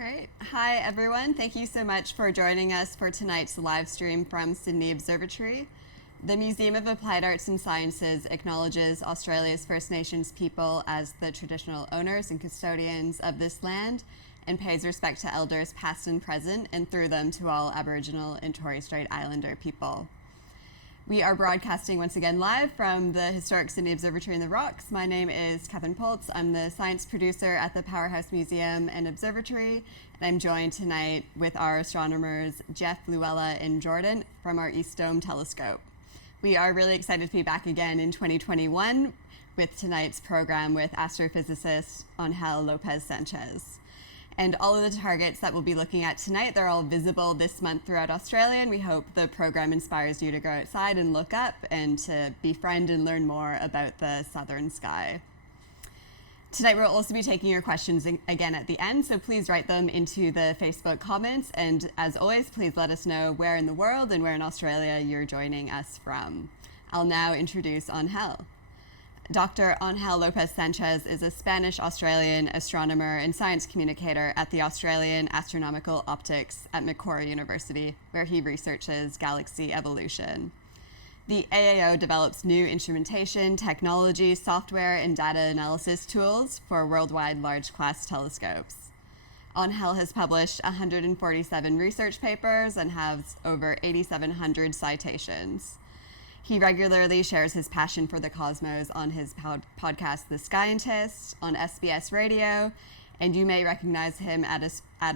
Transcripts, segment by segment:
Great. Hi, everyone. Thank you so much for joining us for tonight's live stream from Sydney Observatory. The Museum of Applied Arts and Sciences acknowledges Australia's First Nations people as the traditional owners and custodians of this land and pays respect to elders past and present, and through them to all Aboriginal and Torres Strait Islander people. We are broadcasting once again live from the historic Sydney Observatory in the Rocks. My name is Catherine Poltz. I'm the science producer at the Powerhouse Museum and Observatory, and I'm joined tonight with our astronomers Jeff, Luella, and Jordan from our East Dome telescope. We are really excited to be back again in 2021 with tonight's program with astrophysicist Ángel López-Sánchez. And all of the targets that we'll be looking at tonight, they're all visible this month throughout Australia, and we hope the program inspires you to go outside and look up and to befriend and learn more about the southern sky. Tonight we'll also be taking your questions again at the end, so please write them into the Facebook comments, and as always, please let us know where in the world and where in Australia you're joining us from. I'll now introduce Ángel. Dr. Ángel López-Sánchez is a Spanish-Australian astronomer and science communicator at the Australian Astronomical Optics at Macquarie University, where he researches galaxy evolution. The AAO develops new instrumentation, technology, software, and data analysis tools for worldwide large-class telescopes. Ángel has published 147 research papers and has over 8,700 citations. He regularly shares his passion for the cosmos on his podcast, The Scientist, on SBS Radio, and you may recognize him at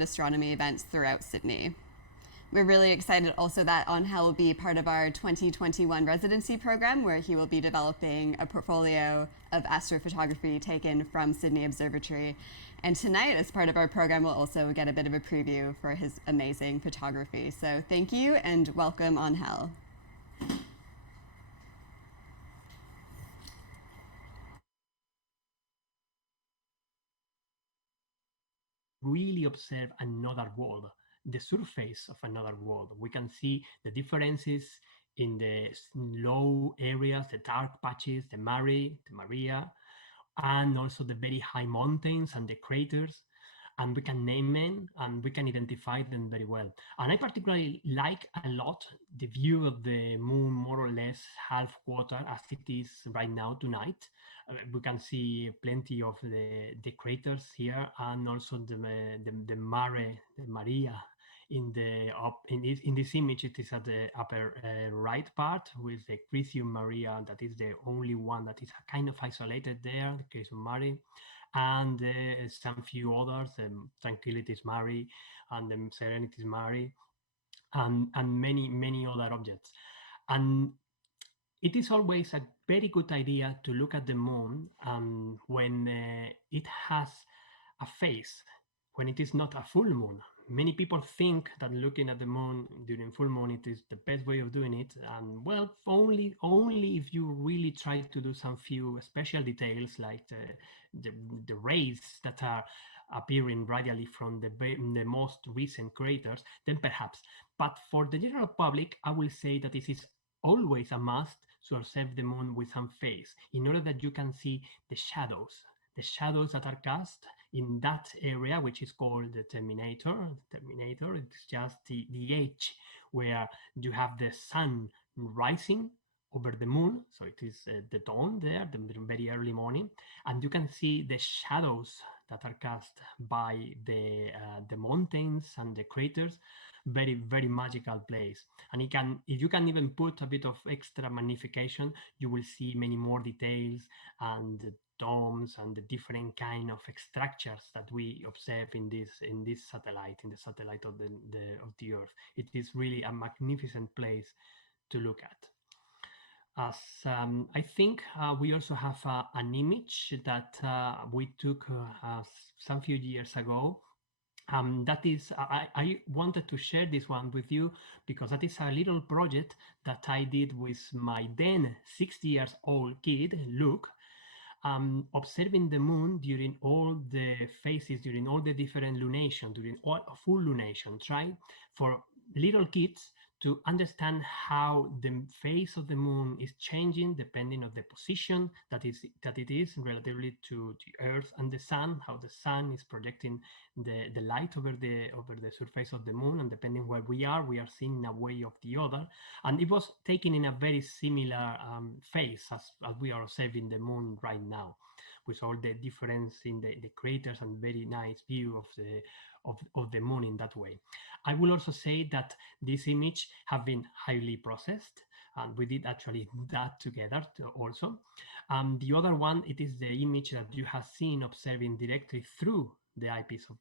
astronomy events throughout Sydney. We're really excited also that Ángel will be part of our 2021 residency program, where he will be developing a portfolio of astrophotography taken from Sydney Observatory. And tonight, as part of our program, we'll also get a bit of a preview for his amazing photography. So thank you and welcome, Ángel. Really observe another world, the surface of another world. We can see the differences in the low areas, the dark patches, the Mare, the Maria, and also the very high mountains and the craters. And we can name them and we can identify them very well. And I particularly like a lot the view of the moon, more or less half quarter as it is right now tonight. We can see plenty of the craters here, and also the Mare, the Maria. In this image, it is at the upper right part with the Crisium Maria. That is the only one that is kind of isolated there, the Crisium Mare, and some few others, Tranquility's Mare and the Serenity's Mare, and many other objects. And it is always a very good idea to look at the moon when it has a phase, when it is not a full moon. Many people think that looking at the moon during full moon, it is the best way of doing it. And well, only if you really try to do some few special details, like the rays that are appearing radially from the most recent craters, then perhaps. But for the general public, I will say that it is always a must to observe the moon with some phase, in order that you can see the shadows that are cast in that area, which is called the terminator. It's just the edge where you have the sun rising over the moon. So it is the dawn there, the very early morning, and you can see the shadows that are cast by the mountains and the craters. Very magical place. And if you can even put a bit of extra magnification, you will see many more details and the domes and the different kind of structures that we observe in this satellite, in the satellite of the Earth. It is really a magnificent place to look at. As I think we also have an image that we took some few years ago. That is, I wanted to share this one with you because that is a little project that I did with my then 6-year-old kid, Luke, observing the moon during all the phases, during all the different lunation, during all full lunations, right? For little kids to understand how the face of the moon is changing depending on the position that it is relatively to the Earth and the Sun, how the Sun is projecting the light over the surface of the moon, and depending where we are seeing in a way of the other. And it was taken in a very similar phase as we are observing the moon right now, with all the difference in the craters and very nice view of the moon in that way. I will also say that this image have been highly processed, and we did actually that together also. The other one, it is the image that you have seen observing directly through the eyepiece of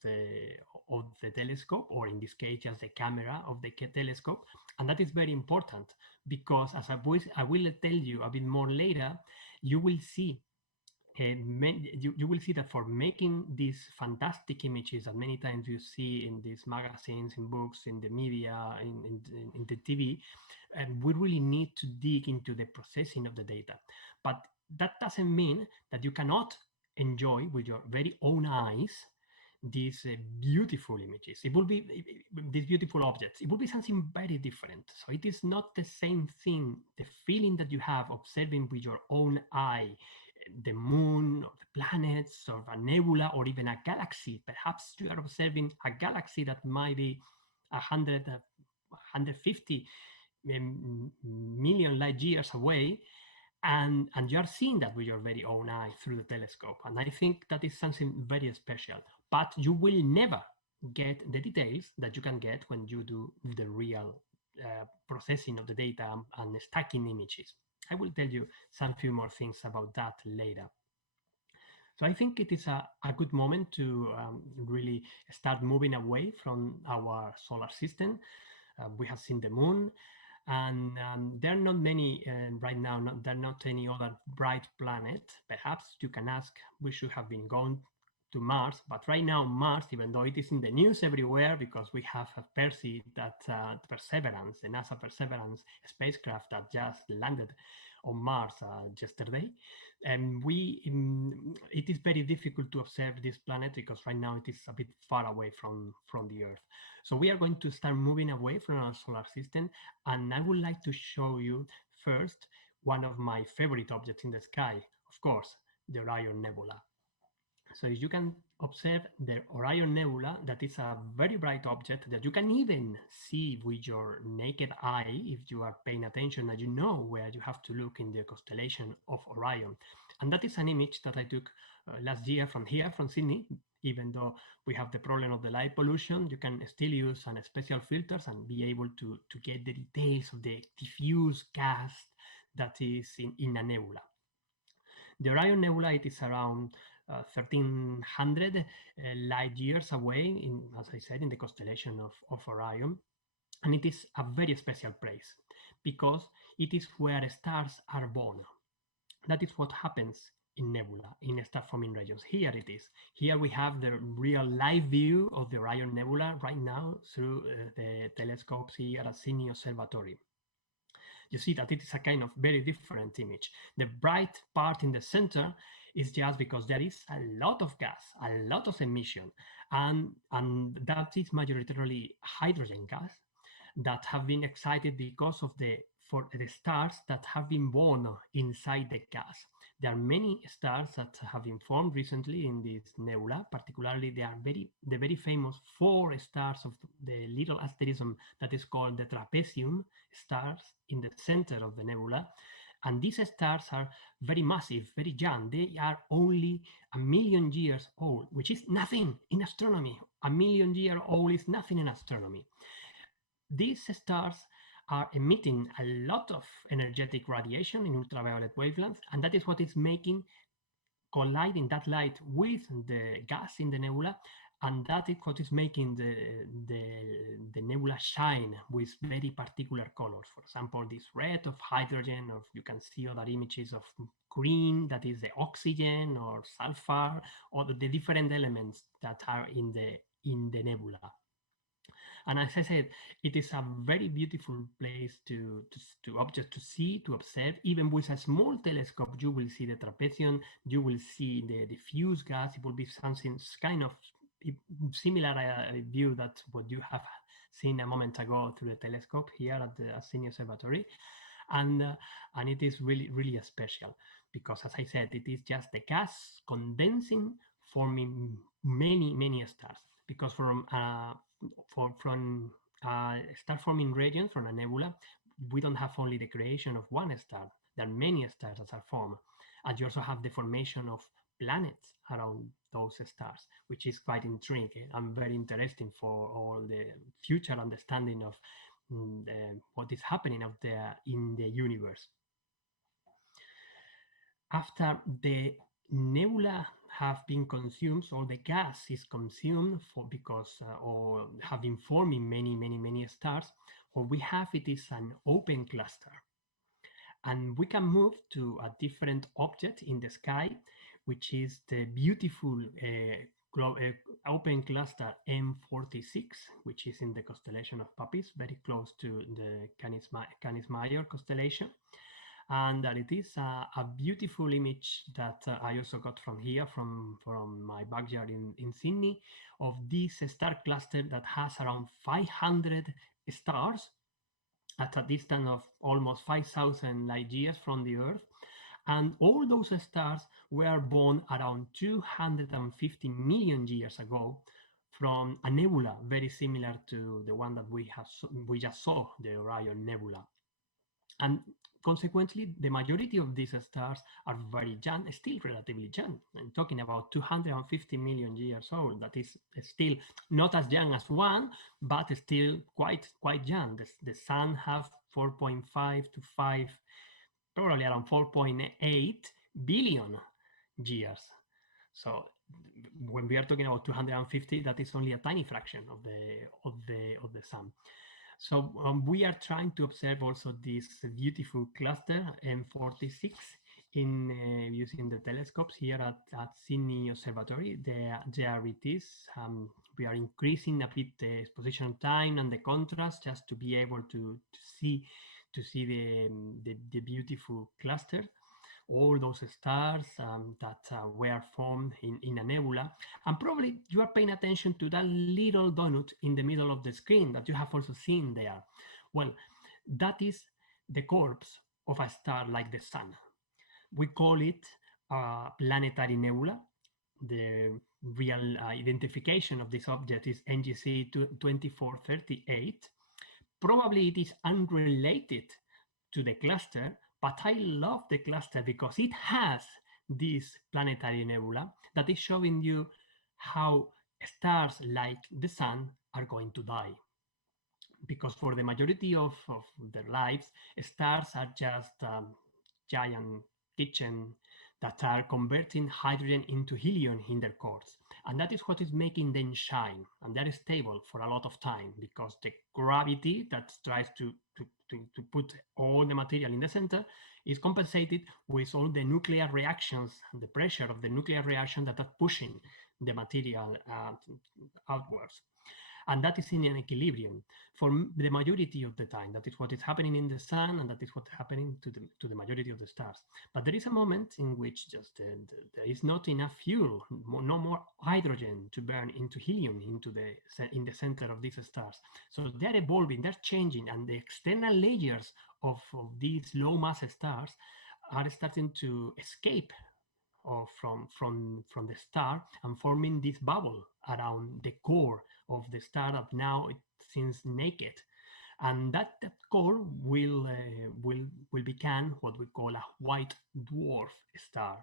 the telescope, or in this case just the camera of the telescope. And that is very important because, as I will tell you a bit more later, you will see you will see that for making these fantastic images that many times you see in these magazines, in books, in the media, in the TV, we really need to dig into the processing of the data. But that doesn't mean that you cannot enjoy with your very own eyes these beautiful images. It will be these beautiful objects. It will be something very different. So it is not the same thing. The feeling that you have observing with your own eye the moon, or the planets, or a nebula, or even a galaxy. Perhaps you are observing a galaxy that might be 150 million light years away, and you are seeing that with your very own eye through the telescope. And I think that is something very special. But you will never get the details that you can get when you do the real processing of the data and stacking images. I will tell you some few more things about that later. So I think it is a good moment to really start moving away from our solar system. We have seen the moon, and there are not many right now. There are not any other bright planet. Perhaps you can ask, we should have been going to Mars, but right now Mars, even though it is in the news everywhere because we have a Perseverance, the NASA Perseverance spacecraft that just landed on Mars yesterday, and it is very difficult to observe this planet because right now it is a bit far away from the Earth. So we are going to start moving away from our solar system, and I would like to show you first one of my favorite objects in the sky, of course, the Orion Nebula. So you can observe the Orion Nebula, that is a very bright object that you can even see with your naked eye if you are paying attention, and you know where you have to look in the constellation of Orion. And that is an image that I took last year from here, from Sydney. Even though we have the problem of the light pollution, you can still use some special filters and be able to get the details of the diffuse gas that is in a nebula. The Orion Nebula, it is around 1,300 light years away, as I said, in the constellation of Orion. And it is a very special place because it is where stars are born. That is what happens in nebula, in star-forming regions. Here it is. Here we have the real live view of the Orion Nebula right now through the telescopes here at Sydney Observatory. You see that it is a kind of very different image. The bright part in the center is just because there is a lot of gas, a lot of emission, and that is majoritarily hydrogen gas that have been excited because of the stars that have been born inside the gas. There are many stars that have been formed recently in this nebula. Particularly, the very famous 4 stars of the little asterism that is called the trapezium stars in the center of the nebula. And these stars are very massive, very young. They are only 1 million years old, which is nothing in astronomy. 1 million years old is nothing in astronomy. These stars are emitting a lot of energetic radiation in ultraviolet wavelengths, and that is what is colliding that light with the gas in the nebula, and that is what is making the nebula shine with very particular colors. For example, this red of hydrogen, or you can see other images of green, that is the oxygen or sulfur, or the different elements that are in the nebula. And as I said, it is a very beautiful place to see, to observe. Even with a small telescope, you will see the trapezium, you will see the diffuse gas. It will be something kind of similar view that what you have seen a moment ago through the telescope here at the Sydney Observatory. And it is really special because, as I said, it is just the gas condensing, forming many stars. Because from star forming region, from a nebula, we don't have only the creation of one star. There are many stars that are formed, and you also have the formation of planets around those stars, which is quite intriguing and very interesting for all the future understanding of what is happening out there in the universe. After the nebula have been consumed, or the gas is consumed because or have been forming many stars, what we have it is an open cluster. And we can move to a different object in the sky, which is the beautiful open cluster M46, which is in the constellation of Puppis, very close to the Canis Major constellation. And that it is a beautiful image that I also got from here, from my backyard in Sydney, of this star cluster that has around 500 stars at a distance of almost 5,000 light years from the Earth. And all those stars were born around 250 million years ago from a nebula very similar to the one that we just saw, the Orion Nebula. And consequently, the majority of these stars are very young, still relatively young. I'm talking about 250 million years old. That is still not as young as one, but still quite young. The Sun has 4.5 to 5, probably around 4.8 billion years. So when we are talking about 250, that is only a tiny fraction of the Sun. So we are trying to observe also this beautiful cluster M46 in using the telescopes here at Sydney Observatory. There it is. We are increasing a bit the exposition time and the contrast just to be able to see the beautiful cluster. All those stars that were formed in a nebula. And probably you are paying attention to that little donut in the middle of the screen that you have also seen there. Well, that is the corpse of a star like the Sun. We call it a planetary nebula. The real identification of this object is NGC 2438. Probably it is unrelated to the cluster, but I love the cluster because it has this planetary nebula that is showing you how stars like the Sun are going to die. Because for the majority of their lives, stars are just giant kitchen that are converting hydrogen into helium in their cores. And that is what is making them shine. And they're stable for a lot of time because the gravity that tries to put all the material in the center is compensated with all the nuclear reactions and the pressure of the nuclear reaction that are pushing the material outwards. And that is in an equilibrium for the majority of the time. That is what is happening in the Sun, and that is what is happening to the majority of the stars. But there is a moment in which just there is not enough fuel, no more hydrogen to burn into helium in the center of these stars. So they're evolving, they're changing, and the external layers of these low mass stars are starting to escape from the star and forming this bubble around the core of the star that now it seems naked, and that core will become what we call a white dwarf star.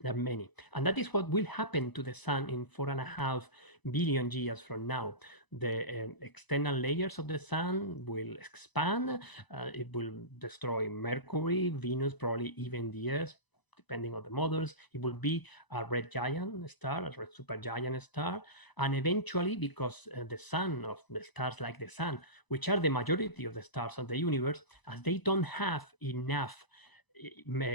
There are many, and that is what will happen to the Sun in 4.5 billion years from now. The external layers of the Sun will expand. It will destroy Mercury, Venus, probably even the Earth, depending on the models. It will be a red giant star, a red supergiant star, and eventually, because the Sun, of the stars like the Sun, which are the majority of the stars of the universe, as they don't have enough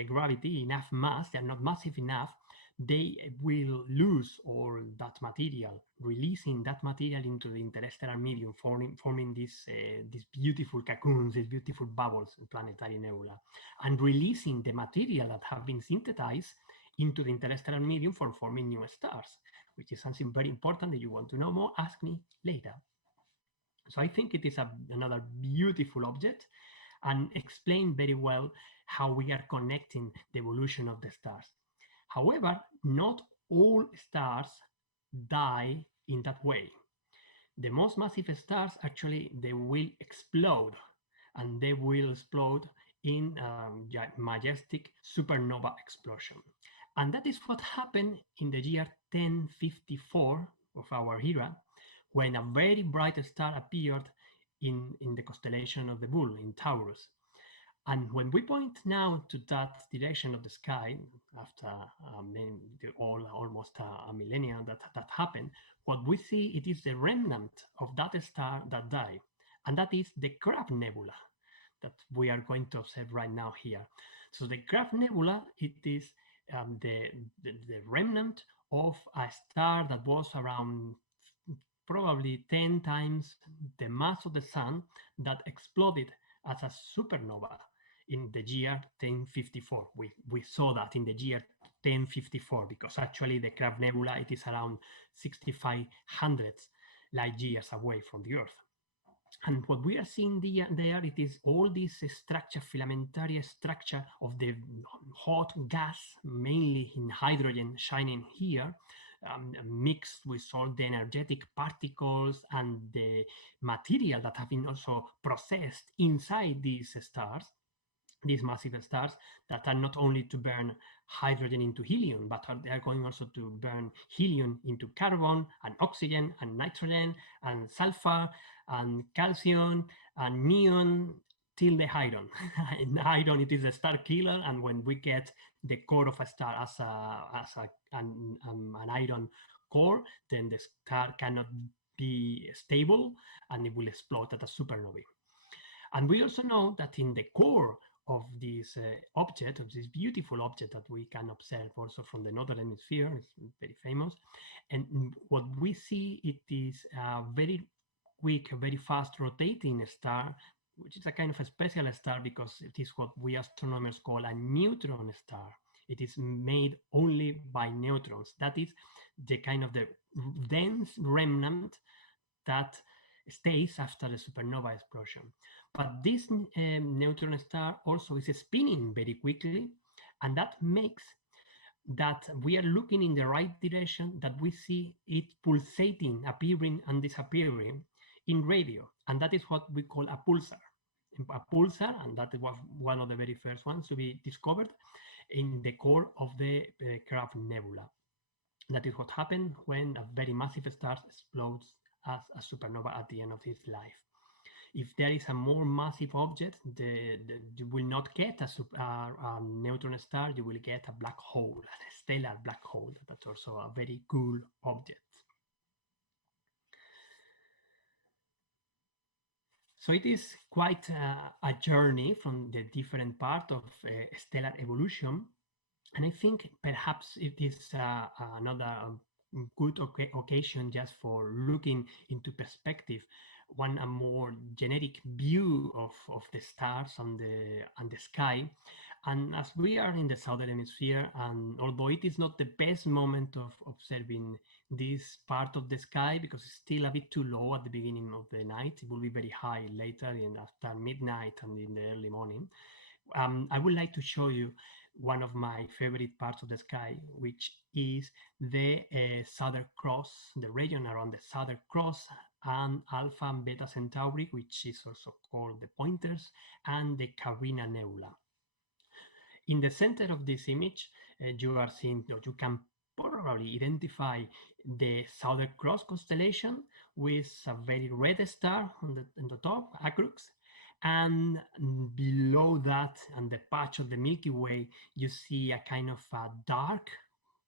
gravity, enough mass, they are not massive enough, they will lose all that material, releasing that material into the interstellar medium, forming these beautiful cocoons, these beautiful bubbles, planetary nebula, and releasing the material that have been synthesized into the interstellar medium for forming new stars, which is something very important that you want to know more. Ask me later. So I think it is another beautiful object and explain very well how we are connecting the evolution of the stars. However, not all stars die in that way. The most massive stars actually they will explode, and they will explode in majestic supernova explosion. And that is what happened in the year 1054 of our era, when a very bright star appeared in the constellation of the Bull in Taurus. And when we point now to that direction of the sky, after almost a millennia that happened, what we see it is the remnant of that star that died, and that is the Crab Nebula that we are going to observe right now here. So the Crab Nebula, it is the remnant of a star that was around probably 10 times the mass of the sun that exploded as a supernova in the year 1054. We saw that in the year 1054 because actually the Crab Nebula it is around 6,500 light years away from the Earth. And what we are seeing there, it is all this structure, filamentary structure of the hot gas, mainly in hydrogen, shining here, mixed with all the energetic particles and the material that have been also processed inside these stars, these massive stars that are not only to burn hydrogen into helium, but they are going also to burn helium into carbon and oxygen and nitrogen and sulfur and calcium and neon till the iron. Iron, it is a star killer, and when we get the core of a star as an iron core, then the star cannot be stable and it will explode at a supernovae. And we also know that in the core of this object, of this beautiful object that we can observe also from the northern hemisphere, it's very famous. And what we see, it is a very quick, very fast rotating star, which is a kind of a special star because it is what we astronomers call a neutron star. It is made only by neutrons. That is the kind of the dense remnant that stays after the supernova explosion. But this neutron star also is spinning very quickly, and that makes that we are looking in the right direction, that we see it pulsating, appearing and disappearing in radio, and that is what we call a pulsar. A pulsar, and that was one of the very first ones to be discovered in the core of the Crab Nebula. That is what happened when a very massive star explodes as a supernova at the end of its life. If there is a more massive object, you will not get a neutron star, you will get a black hole, a stellar black hole. That's also a very cool object. So it is quite a journey from the different part of stellar evolution. And I think perhaps it is another good occasion just for looking into perspective, a more generic view of the stars and the sky. And as we are in the southern hemisphere, and although it is not the best moment of observing this part of the sky because it's still a bit too low at the beginning of the night, it will be very high later and after midnight and in the early morning. I would like to show you one of my favorite parts of the sky, which is the Southern Cross, the region around the Southern Cross and Alpha and Beta Centauri, which is also called the Pointers, and the Carina Nebula. In the center of this image, you are seeing, or you can probably identify the Southern Cross constellation with a very red star on the top, Acrux. And below that, and the patch of the Milky Way, you see a kind of a dark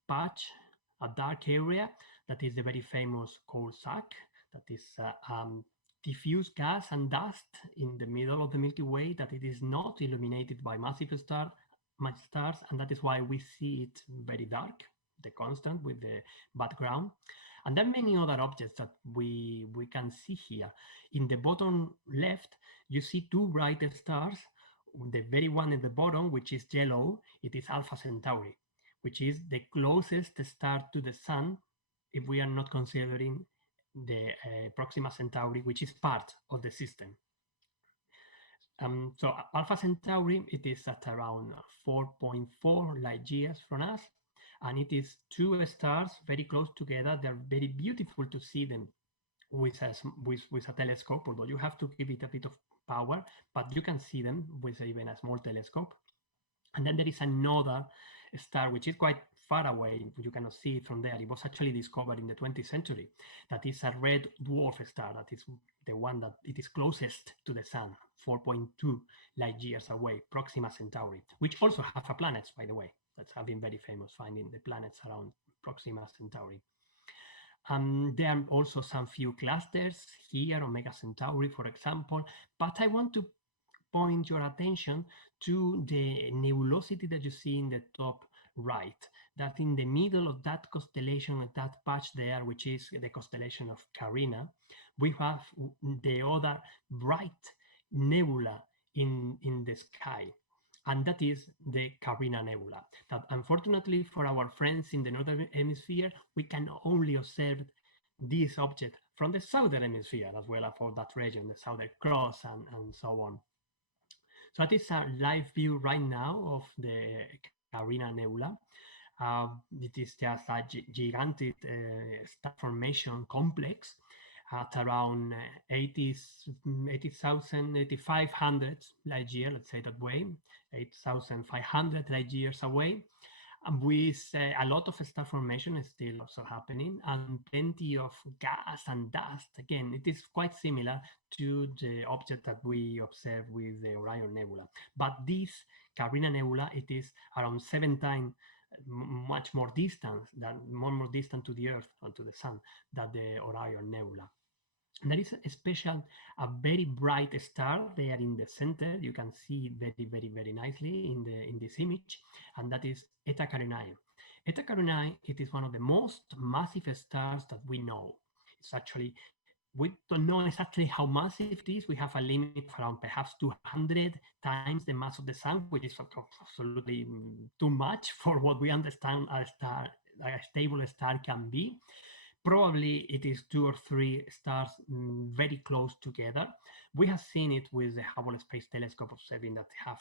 patch, a dark area that is the very famous coal sack, that is diffuse gas and dust in the middle of the Milky Way, that it is not illuminated by massive stars, and that is why we see it very dark, the constant with the background. And there are many other objects that we can see here. In the bottom left, you see two bright stars. The very one at the bottom, which is yellow, it is Alpha Centauri, which is the closest star to the sun if we are not considering the Proxima Centauri, which is part of the system. So Alpha Centauri, it is at around 4.4 light years from us, and it is two stars very close together. They're very beautiful to see them with a telescope, although you have to give it a bit of power, but you can see them with even a small telescope. And then there is another star which is quite far away. You cannot see it from there. It was actually discovered in the 20th century. That is a red dwarf star. That is the one that it is closest to the sun, 4.2 light years away, Proxima Centauri, which also have a planet, by the way. That's have been very famous, finding the planets around Proxima Centauri. There are also some few clusters here, Omega Centauri, for example, but I want to point your attention to the nebulosity that you see in the top right, that in the middle of that constellation, that patch there, which is the constellation of Carina, we have the other bright nebula in the sky, and that is the Carina Nebula, that unfortunately for our friends in the northern hemisphere, we can only observe this object from the southern hemisphere as well as for that region, the Southern Cross and so on. So that is a live view right now of the Carina Nebula. It is just a gigantic star formation complex at around 8,500 light years, let's say that way, 8,500 light years away, with a lot of star formation is still also happening and plenty of gas and dust. Again, it is quite similar to the object that we observe with the Orion Nebula. But this Carina Nebula, it is around 7 times much more distant more distant to the Earth and to the Sun than the Orion Nebula. And there is a very bright star there in the center. You can see very nicely in this image, and that is Eta Carinae. Eta Carinae, it is one of the most massive stars that we know. It's actually, we don't know exactly how massive it is. We have a limit of around perhaps 200 times the mass of the Sun, which is absolutely too much for what we understand a stable star can be. Probably it is 2 or 3 stars very close together. We have seen it with the Hubble Space Telescope, observing that they have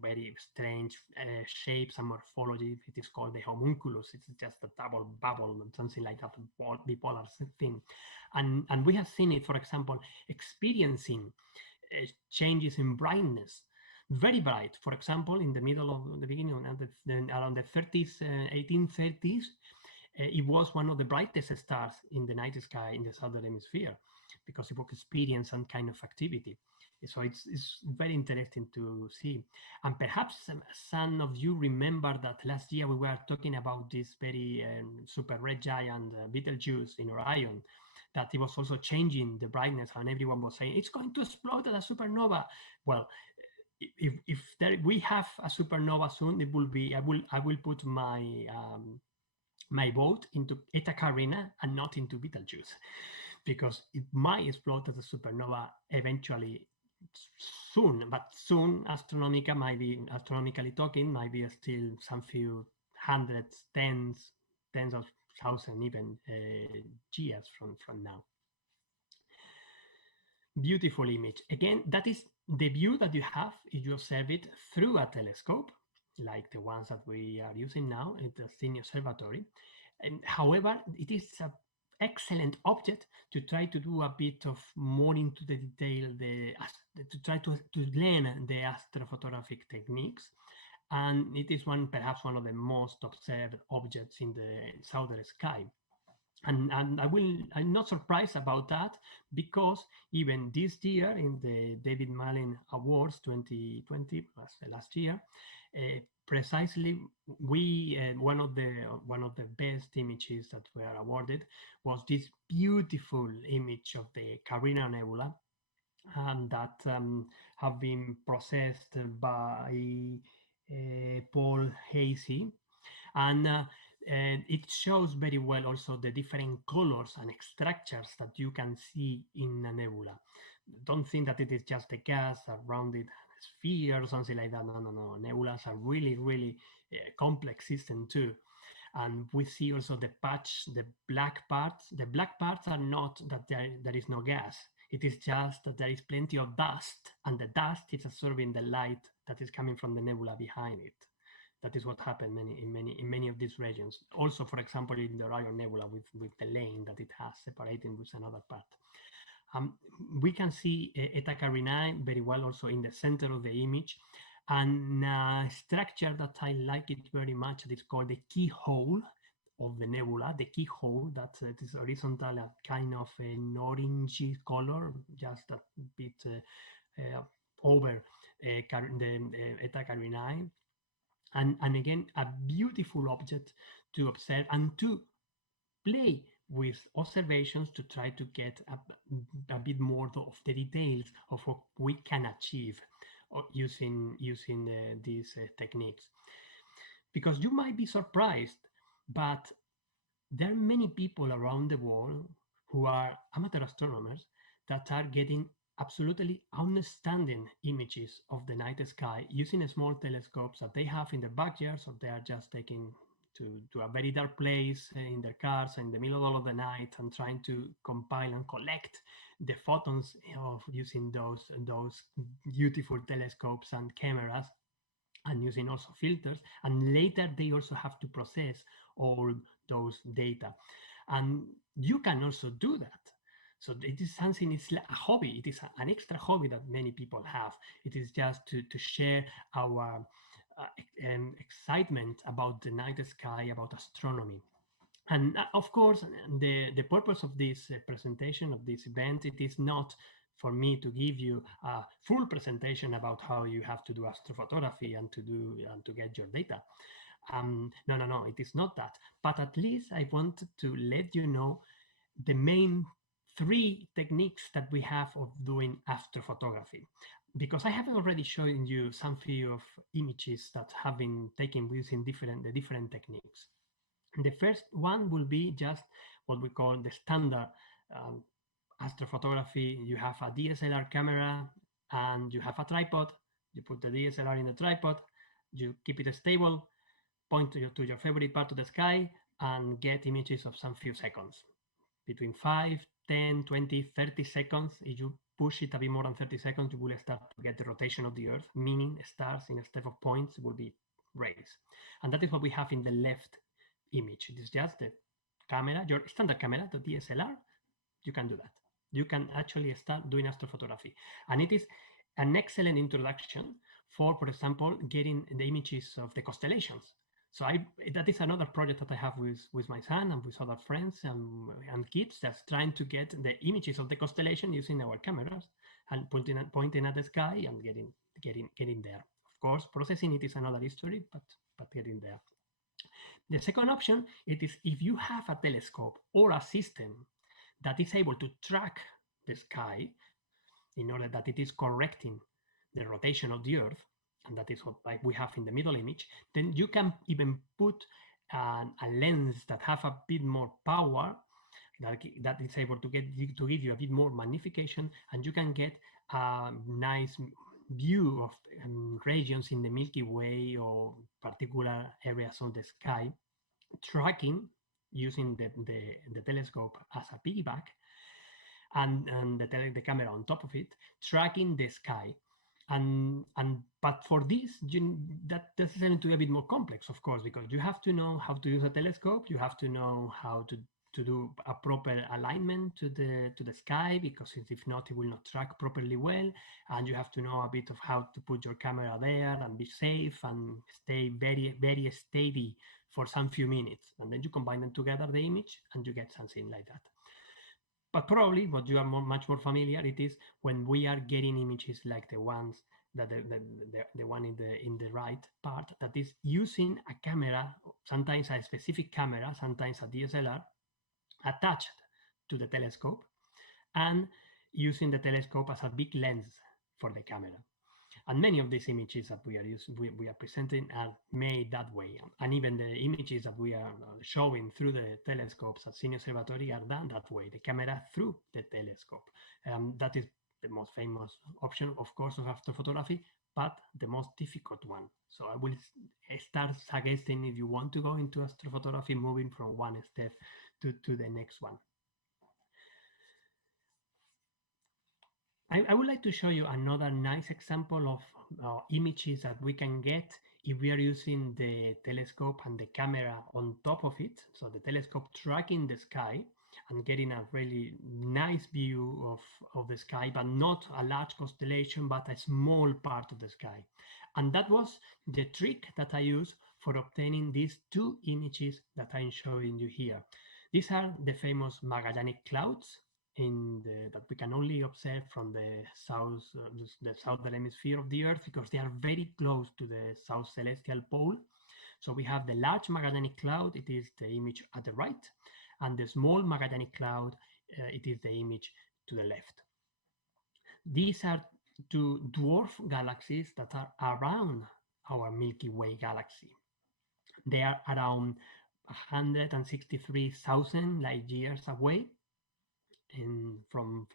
very strange shapes and morphology. It is called the homunculus. It's just a double bubble, something like that, bipolar thing. And we have seen it, for example, experiencing changes in brightness. Very bright, for example, in the middle of the beginning, around the 30s, 1830s, it was one of the brightest stars in the night sky in the southern hemisphere because it was experiencing some kind of activity. So it's very interesting to see. And perhaps some of you remember that last year we were talking about this very super red giant Betelgeuse in Orion, that it was also changing the brightness, and everyone was saying it's going to explode as a supernova. Well, if we have a supernova soon, it will be. I will put my vote into Eta Carina and not into Betelgeuse, because it might explode as a supernova eventually soon, but soon astronomically talking, might be still some few hundreds, tens of thousands even years from now. Beautiful image. Again, that is the view that you have if you observe it through a telescope, like the ones that we are using now at the Sydney Observatory. And however, it is an excellent object to try to do a bit of more into the detail, to try to learn the astrophotographic techniques. And it is perhaps one of the most observed objects in the southern sky. And I'm not surprised about that, because even this year in the David Malin Awards 2020, last year, precisely one of the best images that were awarded was this beautiful image of the Carina Nebula, and that have been processed by Paul Hasey, and it shows very well also the different colors and structures that you can see in a nebula. Don't think that it is just a gas, a rounded sphere or something like that. No. Nebulas are really complex system too. And we see also the patch, the black parts. The black parts are not that there is no gas. It is just that there is plenty of dust, and the dust is absorbing the light that is coming from the nebula behind it. That is what happened in many of these regions. Also, for example, in the Orion Nebula with the lane that it has separating with another part. We can see Eta Carinae very well also in the center of the image, and a structure that I like it very much. It is called the keyhole of the nebula, the keyhole that it is horizontal, a kind of an orangey color, just a bit over the Eta Carinae. And again, a beautiful object to observe and to play with observations to try to get a bit more of the details of what we can achieve using these techniques. Because you might be surprised, but there are many people around the world who are amateur astronomers that are getting absolutely outstanding images of the night sky using small telescopes that they have in their backyards, or they are just taking to a very dark place in their cars in the middle of the night and trying to compile and collect the photons of using those beautiful telescopes and cameras, and using also filters. And later they also have to process all those data, and you can also do that. So it is something, it's a hobby. It is an extra hobby that many people have. It is just to share our excitement about the night sky, about astronomy. And of course, the purpose of this presentation, of this event, it is not for me to give you a full presentation about how you have to do astrophotography and to get your data. No, it is not that. But at least I wanted to let you know the main 3 techniques that we have of doing astrophotography, because I have already shown you some few of images that have been taken using the different techniques. The first one will be just what we call the standard astrophotography. You have a DSLR camera and you have a tripod. You put the DSLR in the tripod, you keep it stable, point to your favorite part of the sky, and get images of some few seconds. Between 5, 10, 20, 30 seconds. If you push it a bit more than 30 seconds, you will start to get the rotation of the Earth, meaning stars instead of points will be rays. And that is what we have in the left image. It is just the camera, your standard camera, the DSLR. You can do that. You can actually start doing astrophotography. And it is an excellent introduction for example, getting the images of the constellations. So that is another project that I have with my son and with other friends and kids, that's trying to get the images of the constellation using our cameras and pointing at the sky and getting there. Of course, processing it is another history, but getting there. The second option, it is if you have a telescope or a system that is able to track the sky in order that it is correcting the rotation of the Earth, and that is what we have in the middle image, then you can even put a lens that have a bit more power, that is able to give you a bit more magnification, and you can get a nice view of regions in the Milky Way or particular areas of the sky, tracking using the telescope as a piggyback, and the camera on top of it, tracking the sky. But for this, that is going to be a bit more complex, of course, because you have to know how to use a telescope. You have to know how to do a proper alignment to the sky, because if not, it will not track properly well. And you have to know a bit of how to put your camera there and be safe and stay very, very steady for some few minutes. And then you combine them together, the image, and you get something like that. But probably what you are much more familiar, it is when we are getting images like the ones that the one in the right part, that is using a camera, sometimes a specific camera, sometimes a DSLR, attached to the telescope, and using the telescope as a big lens for the camera. And many of these images that we are presenting are made that way. And even the images that we are showing through the telescopes at Sydney Observatory are done that way, the camera through the telescope. That is the most famous option, of course, of astrophotography. but the most difficult one. So I will start suggesting, if you want to go into astrophotography, moving from one step to the next one. I would like to show you another nice example of images that we can get if we are using the telescope and the camera on top of it. So the telescope tracking the sky and getting a really nice view of the sky, but not a large constellation, but a small part of the sky. And that was the trick that I used for obtaining these two images that I'm showing you here. These are the famous Magellanic Clouds that we can only observe from the southern hemisphere of the Earth, because they are very close to the south celestial pole. So we have the large Magellanic Cloud, it is the image at the right, and the small Magellanic Cloud, it is the image to the left. These are two dwarf galaxies that are around our Milky Way galaxy. They are around 163,000 light years away from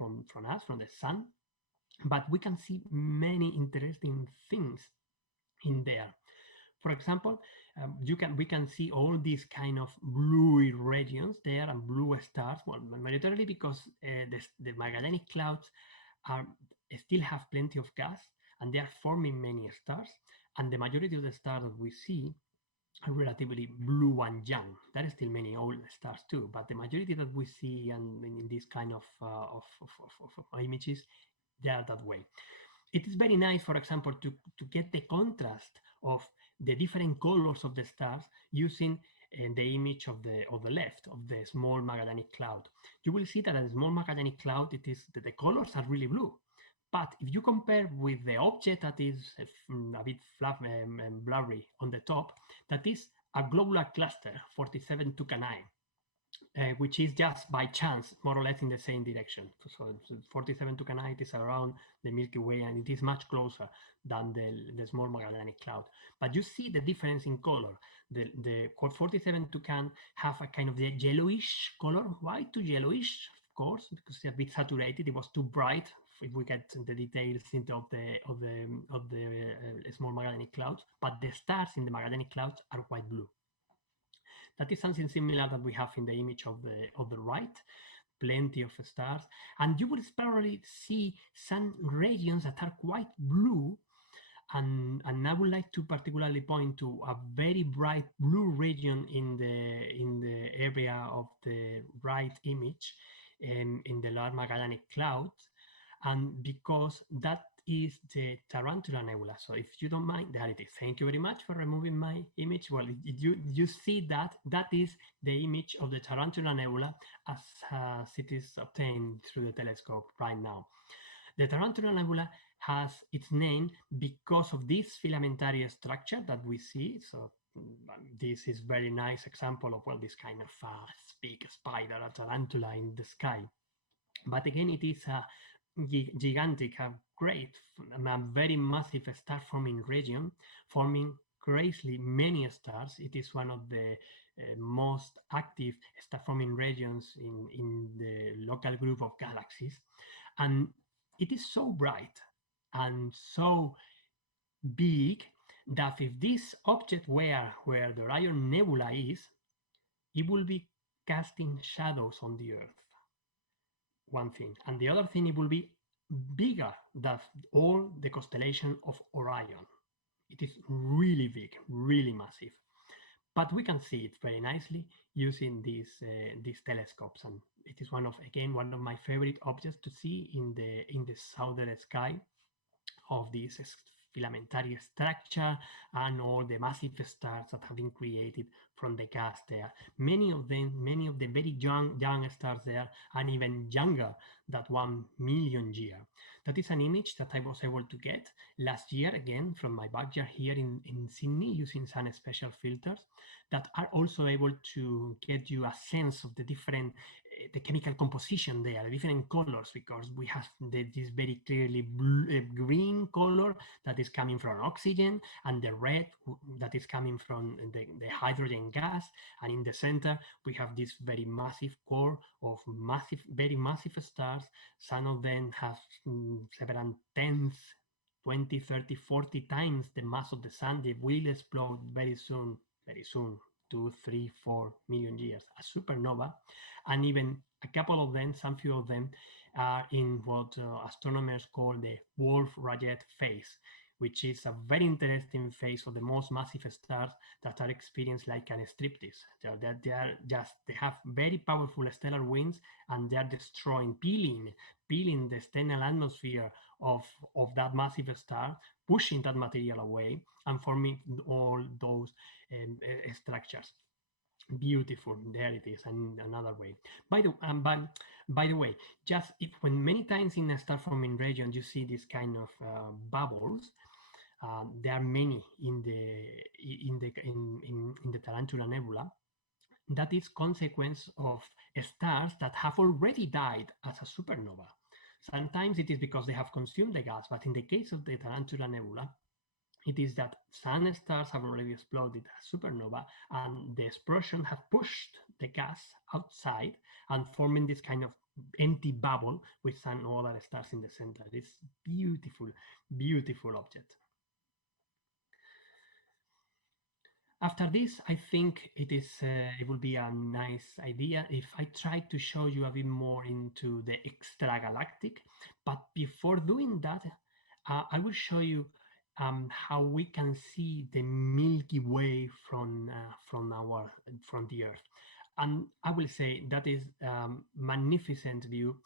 us, from the sun, but we can see many interesting things in there. For example, we can see all these kind of bluey regions there and blue stars. Well, majorly because the Magellanic Clouds still have plenty of gas and they are forming many stars. And the majority of the stars that we see are relatively blue and young. There are still many old stars too, but the majority that we see and in this kind of images, they are that way. It is very nice, for example, to get the contrast of the different colors of the stars using the image of the left of the small Magellanic Cloud. You will see that a small Magellanic Cloud, it is that the colors are really blue. But if you compare with the object that is a bit blurry on the top, that is a globular cluster, 47 Tucanae, which is just by chance, more or less in the same direction. So 47 Tucanae is around the Milky Way, and it is much closer than the small Magellanic Cloud. But you see the difference in color. The 47 Tucanae have a kind of the yellowish color, white to yellowish, of course, because it's a bit saturated. It was too bright. If we get the details of the small Magellanic Clouds, but the stars in the Magellanic Clouds are quite blue. That is something similar that we have in the image of the right, plenty of stars, and you will probably see some regions that are quite blue, and I would like to particularly point to a very bright blue region in the area of the right image, in the large Magellanic Clouds. And because that is the Tarantula Nebula. So if you don't mind, there it is. Thank you very much for removing my image. Well, you see that is the image of the Tarantula Nebula as it is obtained through the telescope right now. The Tarantula Nebula has its name because of this filamentary structure that we see. So this is very nice example of, well, this kind of big spider, a tarantula in the sky. But again, it is a gigantic, a great, a very massive star-forming region, forming crazily many stars. It is one of the most active star-forming regions in the local group of galaxies. And it is so bright and so big that if this object were where the Orion Nebula is, it will be casting shadows on the Earth. One thing, and the other thing, it will be bigger than all the constellation of Orion. It is really big, really massive, but we can see it very nicely using these telescopes, and it is one of my favorite objects to see in the southern sky of this filamentary structure and all the massive stars that have been created from the gas there. Many of the very young stars there, and even younger than 1 million years. That is an image that I was able to get last year, again, from my backyard here in Sydney, using some special filters that are also able to get you a sense of the different the chemical composition there, the different colors, because we have this very clearly green color that is coming from oxygen, and the red that is coming from the hydrogen gas, and in the center we have this very massive core of very massive stars. Some of them have several tens 20, 30, 40 times the mass of the sun. They will explode very soon, 2, 3, 4 million years, a supernova. And even a couple of them, some few of them, are in what astronomers call the Wolf-Rayet phase, which is a very interesting phase of the most massive stars that are experienced like an striptease. They have very powerful stellar winds, and they are destroying, peeling the external atmosphere of that massive star, pushing that material away and forming all those structures. Beautiful, there it is, and another way. By the way, just when many times in a star forming region you see this kind of bubbles, there are many in the Tarantula Nebula. That is consequence of stars that have already died as a supernova. Sometimes it is because they have consumed the gas, but in the case of the Tarantula Nebula, it is that some stars have already exploded as supernova, and the explosion has pushed the gas outside and forming this kind of empty bubble with some other stars in the center. It's beautiful, beautiful object. After this, I think it will be a nice idea if I try to show you a bit more into the extragalactic. But before doing that, I will show you how we can see the Milky Way from the Earth. And I will say that is magnificent view.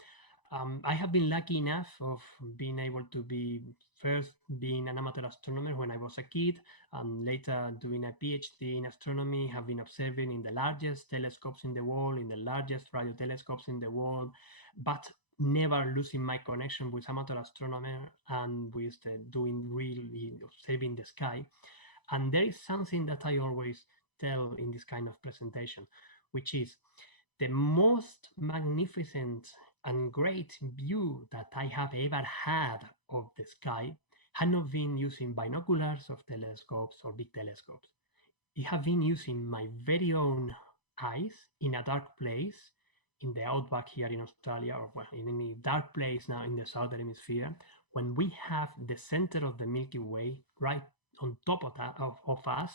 I have been lucky enough of being able to be first being an amateur astronomer when I was a kid, and later doing a PhD in astronomy, have been observing in the largest telescopes in the world, in the largest radio telescopes in the world, but never losing my connection with amateur astronomer and with doing really observing the sky. And there is something that I always tell in this kind of presentation, which is the most magnificent and great view that I have ever had of the sky had not been using binoculars of telescopes or big telescopes. It has been using my very own eyes in a dark place in the outback here in Australia, or well, in any dark place now in the southern hemisphere, when we have the center of the Milky Way right on top of us,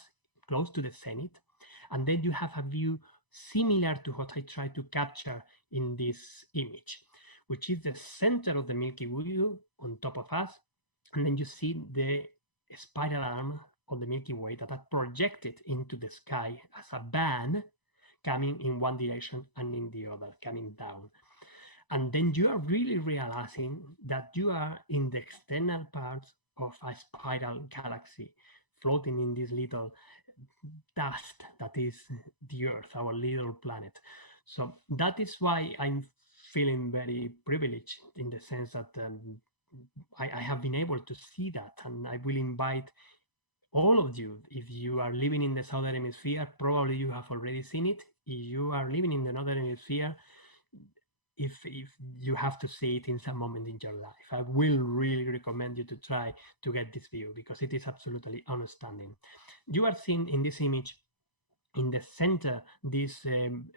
close to the zenith, and then you have a view similar to what I try to capture in this image, which is the center of the Milky Way on top of us, and then you see the spiral arm of the Milky Way that are projected into the sky as a band coming in one direction and in the other, coming down. And then you are really realizing that you are in the external parts of a spiral galaxy, floating in this little dust that is the Earth, our little planet. So that is why I'm feeling very privileged in the sense that I have been able to see that, and I will invite all of you, if you are living in the southern hemisphere, probably you have already seen it. If you are living in the northern hemisphere, if you have to see it in some moment in your life, I will really recommend you to try to get this view, because it is absolutely outstanding. You are seeing in this image in the center these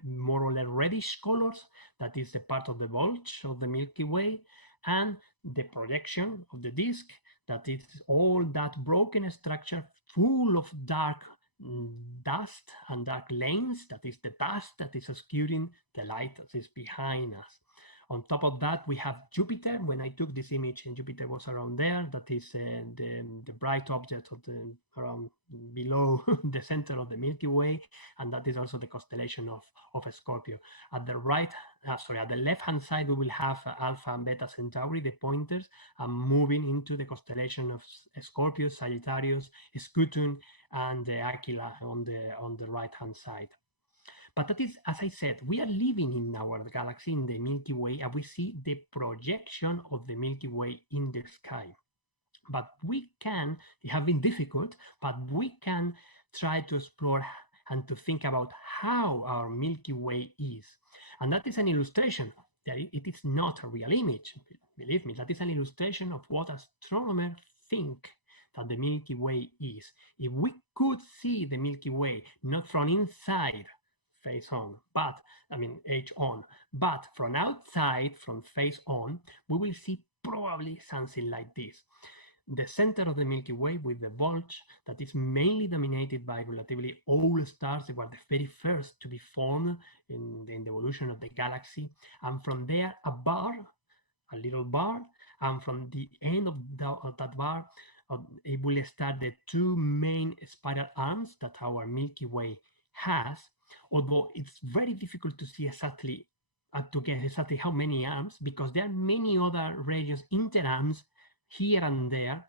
more or less reddish colors, that is the part of the bulge of the Milky Way, and the projection of the disk, that is all that broken structure full of dark dust and dark lanes, that is the dust that is obscuring the light that is behind us. On top of that, we have Jupiter. When I took this image, and Jupiter was around there, that is the bright object of around below the center of the Milky Way, and that is also the constellation of Scorpio. At the at the left-hand side, we will have Alpha and Beta Centauri, the pointers, moving into the constellation of Scorpio, Sagittarius, Scutum, and Aquila on the right-hand side. But that is, as I said, we are living in our galaxy, in the Milky Way, and we see the projection of the Milky Way in the sky. But we can, it has been difficult, but we can try to explore and to think about how our Milky Way is. And that is an illustration. It is not a real image, believe me. That is an illustration of what astronomers think that the Milky Way is. If we could see the Milky Way, not from inside, face on, but edge on, but from outside, from face on, we will see probably something like this. the center of the Milky Way with the bulge that is mainly dominated by relatively old stars. They were the very first to be formed in the evolution of the galaxy. And from there, a little bar, and from the end of that bar, it will start the two main spiral arms that our Milky Way has, although it's very difficult to see exactly to get exactly how many arms, because there are many other regions, interarms here and there,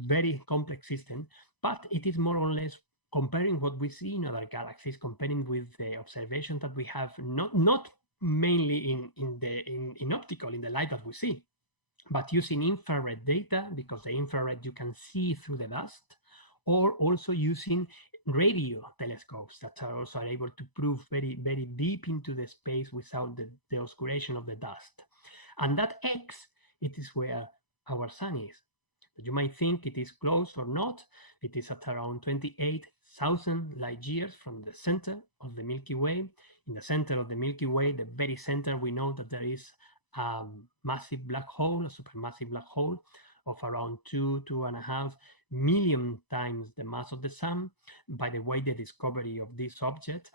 very complex system, but it is more or less comparing what we see in other galaxies, comparing with the observation that we have, not mainly in optical, in the light that we see, but using infrared data, because the infrared you can see through the dust, or also using radio telescopes that are also able to prove very, very deep into the space without the obscuration of the dust. And that X, it is where our sun is. You might think it is close or not. It is at around 28,000 light years from the center of the Milky Way. In the center of the Milky Way, the very center, we know that there is a massive black hole, a supermassive black hole of around 2.5 million times the mass of the sun. By the way, the discovery of this object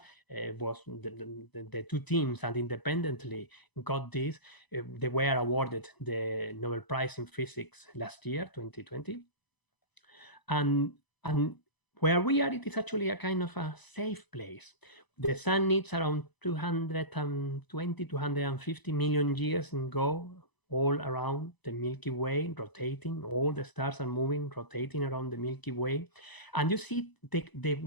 was the two teams that independently got this. They were awarded the Nobel Prize in Physics last year, 2020. And where we are, it is actually a kind of a safe place. The sun needs around 220, 250 million years and go all around the Milky Way, rotating. All the stars are moving, rotating around the Milky Way. And you see the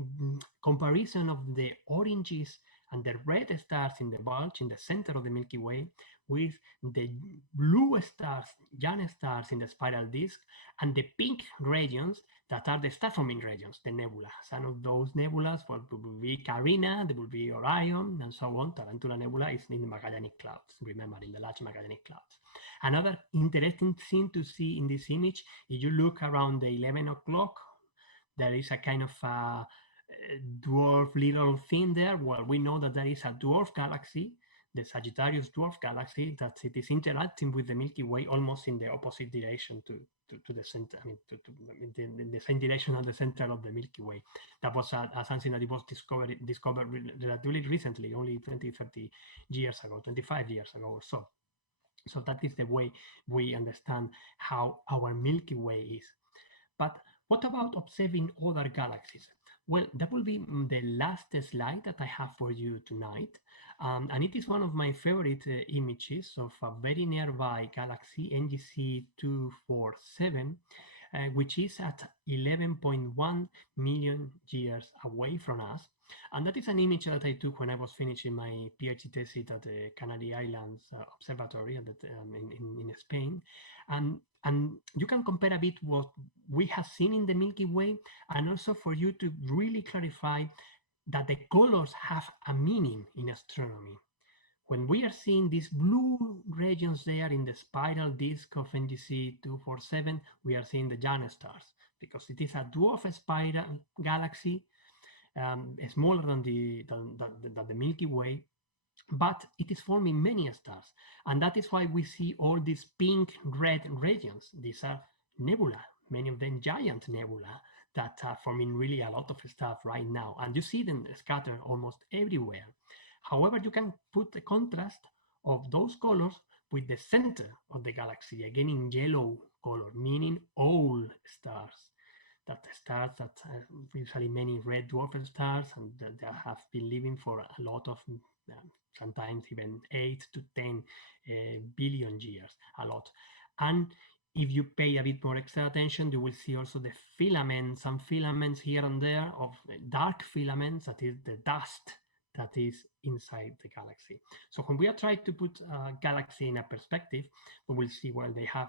comparison of the oranges and the red stars in the bulge in the center of the Milky Way with the blue stars, young stars in the spiral disk, and the pink regions that are the star-forming regions, the nebula. Some of those nebulas will be Carina, there will be Orion, and so on. Tarantula Nebula is in the Magellanic Clouds, remember, in the large Magellanic Clouds. Another interesting thing to see in this image, if you look around the 11 o'clock, there is a kind of a dwarf little thing there. Well, we know that there is a dwarf galaxy, the Sagittarius dwarf galaxy, that it is interacting with the Milky Way almost in the opposite direction to the center, I mean, in the same direction as the center of the Milky Way. That was something that it was discovered relatively recently, only 20, 30 years ago, 25 years ago or so. So that is the way we understand how our Milky Way is. But what about observing other galaxies? Well, that will be the last slide that I have for you tonight. And it is one of my favorite images of a very nearby galaxy, NGC 247, which is at 11.1 million years away from us. And that is an image that I took when I was finishing my PhD thesis at the Canary Islands Observatory in Spain. And you can compare a bit what we have seen in the Milky Way, and also for you to really clarify that the colors have a meaning in astronomy. When we are seeing these blue regions there in the spiral disk of NGC 247, we are seeing the young stars, because it is a dwarf spiral galaxy, smaller than the Milky Way, but it is forming many stars. And that is why we see all these pink red regions. These are nebula, many of them giant nebula that are forming really a lot of stuff right now. And you see them scattered almost everywhere. However, you can put the contrast of those colors with the center of the galaxy, again in yellow color, meaning old stars. That stars that usually many red dwarf stars, and that have been living for a lot of, sometimes even 8 to 10 billion years, a lot. And if you pay a bit more extra attention, you will see also the filaments, some filaments here and there of dark filaments, that is the dust that is inside the galaxy. So when we are trying to put a galaxy in a perspective, we will see, well, they have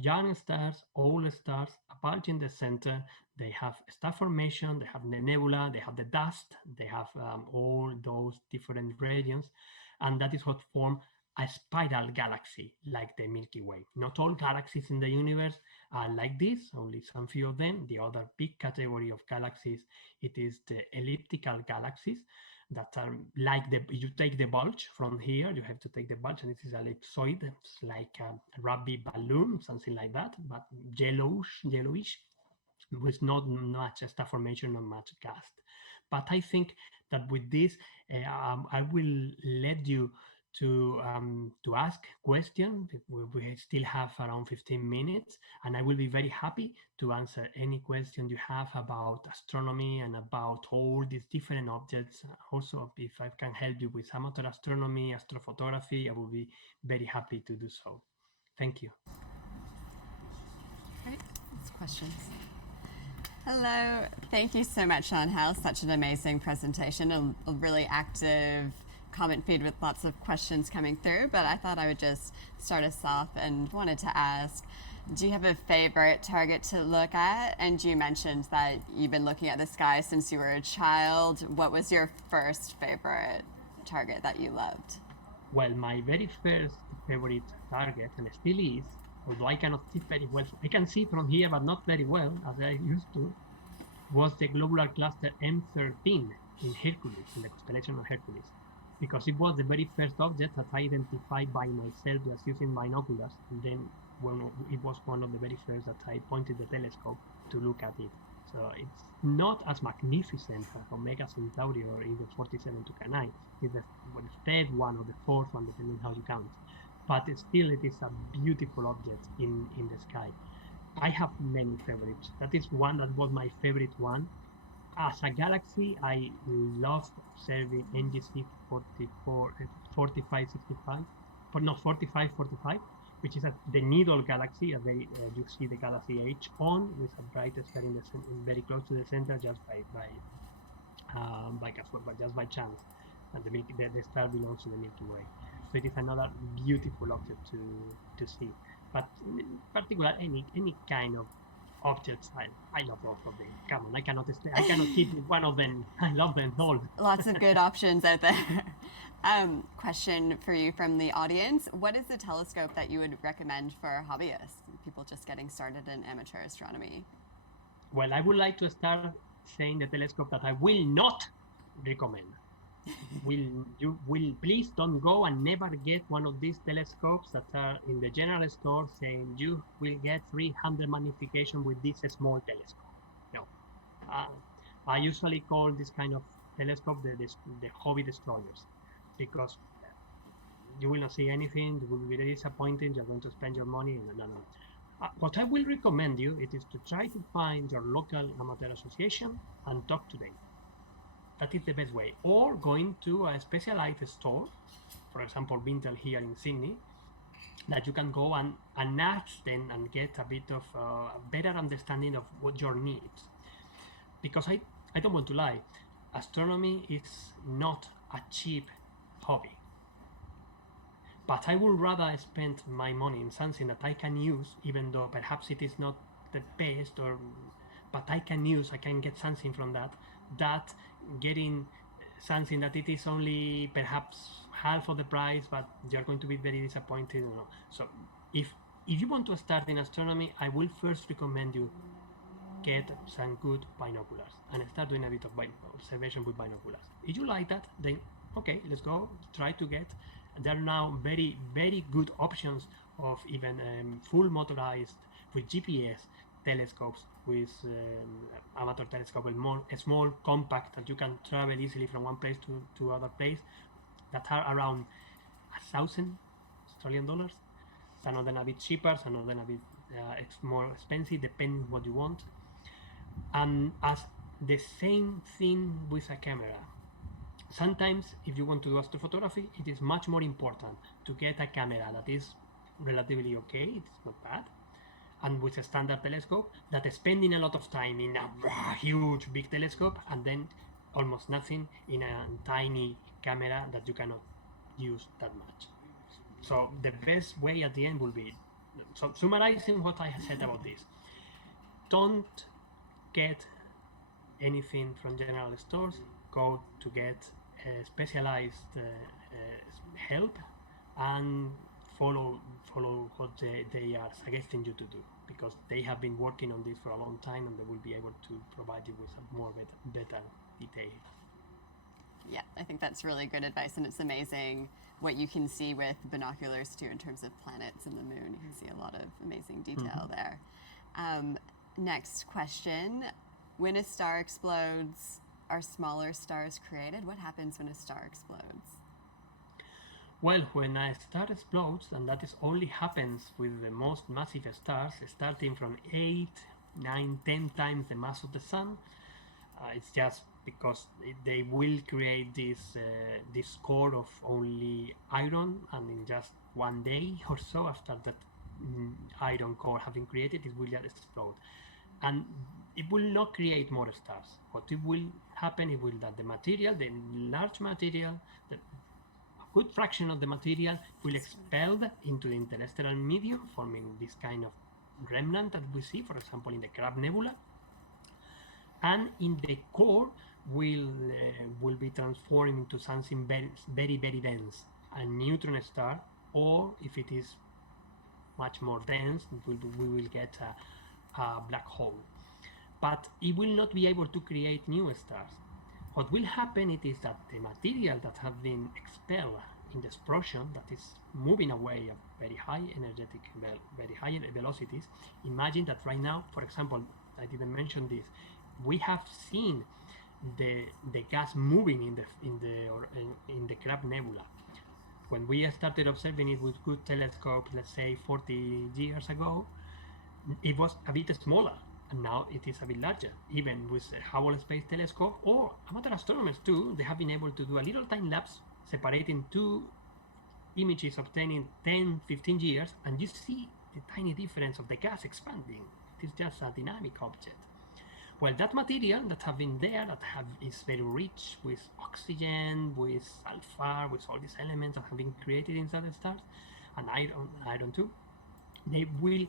young stars, old stars, a bulge in the center, they have star formation, they have the nebula, they have the dust, they have all those different regions, and that is what form a spiral galaxy like the Milky Way. Not all galaxies in the universe are like this, only some few of them. The other big category of galaxies, it is the elliptical galaxies that are like you take the bulge from here, you have to take the bulge, and it is ellipsoid, it's like a rugby balloon, something like that, but yellowish, with not much star formation, not much gas. But I think that with this, I will let you to ask questions. We still have around 15 minutes, and I will be very happy to answer any question you have about astronomy and about all these different objects. Also, if I can help you with amateur astronomy, astrophotography, I will be very happy to do so. Thank you. Great. Let's questions. Hello. Thank you so much, Ángel. Such an amazing presentation. A really active comment feed with lots of questions coming through, but I thought I would just start us off and wanted to ask, do you have a favorite target to look at? And you mentioned that you've been looking at the sky since you were a child. What was your first favorite target that you loved? Well, my very first favorite target, and still is, although I cannot see very well, I can see from here, but not very well, as I used to, was the globular cluster M13 in Hercules, in the constellation of Hercules, because it was the very first object that I identified by myself just using binoculars, and then it was one of the very first that I pointed the telescope to look at it. So it's not as magnificent as Omega Centauri or even 47 Tucanae. It's the third one or the fourth one, depending how you count. But still, it is a beautiful object in the sky. I have many favorites. That is one that was my favorite one. As a galaxy, I love observing NGC 4545, which is the Needle galaxy. You see the galaxy H on with a bright star very close to the center, just by chance, and the star belongs to the Milky Way. So it is another beautiful object to see. But in particular, any kind of objects, I love all of them. Come on, I cannot keep one of them. I love them all. Lots of good options out there. Question for you from the audience: what is the telescope that you would recommend for hobbyists, people just getting started in amateur astronomy? Well, I would like to start saying the telescope that I will not recommend. You will please don't go and never get one of these telescopes that are in the general store saying you will get 300 magnification with this small telescope. No, I usually call this kind of telescope the hobby destroyers, because you will not see anything. It will be very disappointing. You're going to spend your money. No. What I will recommend you, it is to try to find your local amateur association and talk to them. That is the best way. Or going to a specialized store, for example, Bintel here in Sydney, that you can go and ask them and get a bit of a better understanding of what your needs. Because I don't want to lie, astronomy is not a cheap hobby. But I would rather spend my money in something that I can use, even though perhaps it is not the best, but I can get something from that getting something that it is only perhaps half of the price, but you're going to be very disappointed. So if you want to start in astronomy, I will first recommend you get some good binoculars and start doing a bit of observation with binoculars. If you like that, then okay, let's go try to get. There are now very, very good options of even full motorized with GPS telescopes, with amateur telescope, a small compact that you can travel easily from one place to other place, that are around $1,000 Australian. Some of them a bit cheaper, some of them a bit more expensive, depending what you want. And as the same thing with a camera. Sometimes, if you want to do astrophotography, it is much more important to get a camera that is relatively okay, it's not bad, and with a standard telescope, that is spending a lot of time in a huge big telescope and then almost nothing in a tiny camera that you cannot use that much. So the best way at the end will be, so summarizing what I said about this, don't get anything from general stores, go to get specialized help and follow what they are suggesting you to do, because they have been working on this for a long time and they will be able to provide you with a more better detail. Yeah, I think that's really good advice, and it's amazing what you can see with binoculars too in terms of planets and the moon. You can see a lot of amazing detail there. Next question. When a star explodes, are smaller stars created? What happens when a star explodes? Well, when a star explodes, and that is only happens with the most massive stars, starting from 8, 9, 10 times the mass of the sun, it's just because they will create this core of only iron, and in just one day or so after that iron core having created, it will just explode. And it will not create more stars. What it will happen is that the material, the large material, a good fraction of the material will expel into the interstellar medium, forming this kind of remnant that we see, for example, in the Crab Nebula. And in the core will be transformed into something very, very dense, a neutron star, or if it is much more dense, we will get a black hole. But it will not be able to create new stars. What will happen is that the material that have been expelled in the explosion, that is moving away at very high energetic, very high velocities. Imagine that right now, for example, I didn't mention this, we have seen the gas moving in the Crab Nebula. When we started observing it with good telescopes, let's say 40 years ago, it was a bit smaller, and now it is a bit larger. Even with the Hubble Space Telescope, or amateur astronomers too, they have been able to do a little time lapse separating two images obtained in 10, 15 years, and you see the tiny difference of the gas expanding. It is just a dynamic object. Well, that material that have been there, is very rich with oxygen, with sulfur, with all these elements that have been created inside the stars, and iron too, they will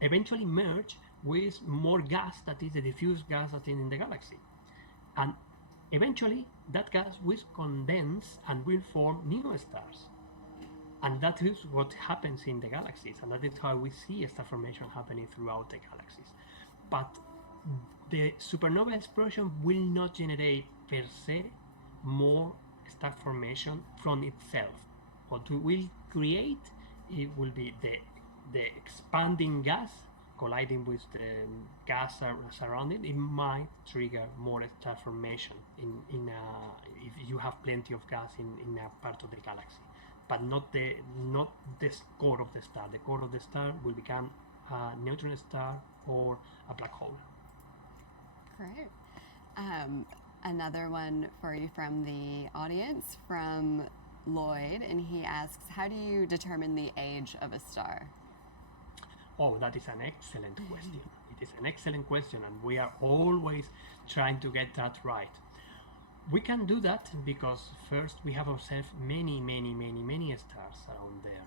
eventually merge with more gas, that is the diffuse gas that is in the galaxy. And eventually that gas will condense and will form new stars. And that is what happens in the galaxies, and that is how we see star formation happening throughout the galaxies. But the supernova explosion will not generate per se more star formation from itself. What we will create, it will be the expanding gas colliding with the gas surrounding. It might trigger more star formation if you have plenty of gas in a part of the galaxy, but not the core of the star. The core of the star will become a neutron star or a black hole. Great. Another one for you from the audience, from Lloyd, and he asks, how do you determine the age of a star? Oh, that is an excellent question. It is an excellent question, and we are always trying to get that right. We can do that because first we have observed many stars around there,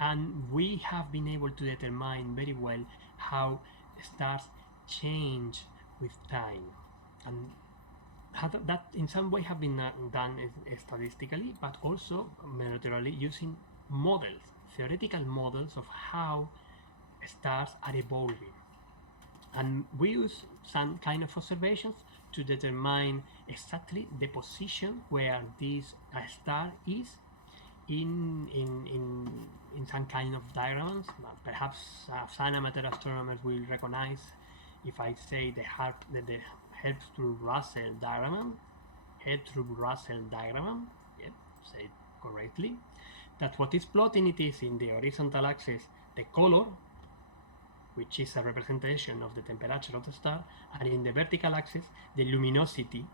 and we have been able to determine very well how stars change with time, and that in some way have been done statistically, but also molecularly, using models, theoretical models of how stars are evolving. And we use some kind of observations to determine exactly the position where this star is in some kind of diagrams. Perhaps some amateur astronomers will recognize if I say the Hertzsprung-Russell diagram, yep, say it correctly, that what is plotting it is in the horizontal axis the color, which is a representation of the temperature of the star, and in the vertical axis the luminosity,